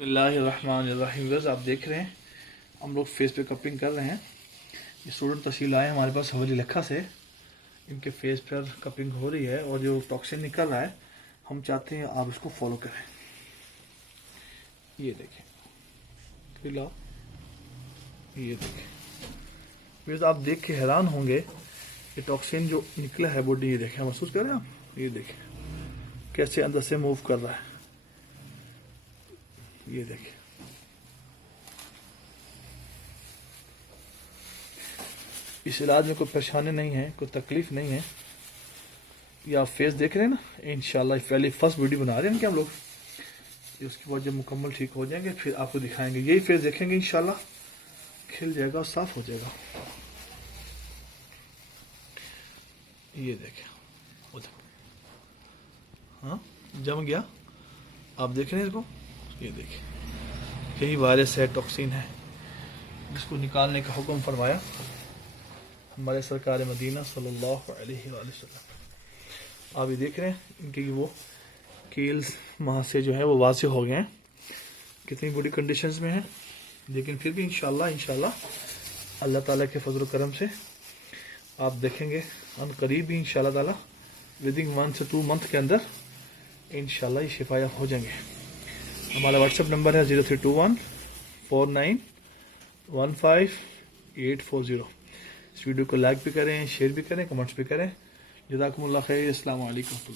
بسم اللہ الرحمن الرحیم. بس آپ دیکھ رہے ہیں ہم لوگ فیس پہ کپنگ کر رہے ہیں. یہ اسٹوڈنٹ تشریف آئے ہیں ہمارے پاس حویلی لکھا سے. ان کے فیس پر کپنگ ہو رہی ہے اور جو ٹاکسن نکل رہا ہے ہم چاہتے ہیں آپ اس کو فالو کریں. یہ دیکھیں فی یہ دیکھیں. بس آپ دیکھ کے حیران ہوں گے کہ ٹاکسن جو نکلا ہے باڈی. یہ دیکھیں محسوس کریں آپ. یہ دیکھیں کیسے اندر سے موو کر رہا ہے. یہ دیکھیں اس علاج میں کوئی پریشانی نہیں ہے, کوئی تکلیف نہیں ہے. یہ آپ فیس دیکھ رہے ہیں نا. انشاءاللہ پہلی فرسٹ ویڈیو بنا رہے ہیں کہ ہم لوگ. اس کے بعد جب مکمل ٹھیک ہو جائیں گے پھر آپ کو دکھائیں گے. یہی فیس دیکھیں گے انشاءاللہ کھل جائے گا اور صاف ہو جائے گا. یہ دیکھیں ہاں جم گیا. آپ دیکھ رہے ہیں اس کو. یہ دیکھیں یہی وائرس ہے, ٹاکسین ہے جس کو نکالنے کا حکم فرمایا ہمارے سرکار مدینہ صلی اللہ علیہ وآلہ وسلم. آپ یہ دیکھ رہے ہیں ان کی وہ کیلز وہاں سے جو ہے وہ واضح ہو گئے ہیں. کتنی بری کنڈیشنز میں ہیں لیکن پھر بھی انشاءاللہ اللہ تعالیٰ کے فضل و کرم سے آپ دیکھیں گے ان قریب ہی انشاءاللہ تعالیٰ ودن 1 سے 2 منتھ کے اندر انشاءاللہ یہ شفا یاب ہو جائیں گے. ہمارا واٹس ایپ نمبر ہے 0321 4915 840. اس ویڈیو کو لائک بھی کریں, شیئر بھی کریں, کمنٹس بھی کریں. جزاکم اللہ خیر. السلام علیکم.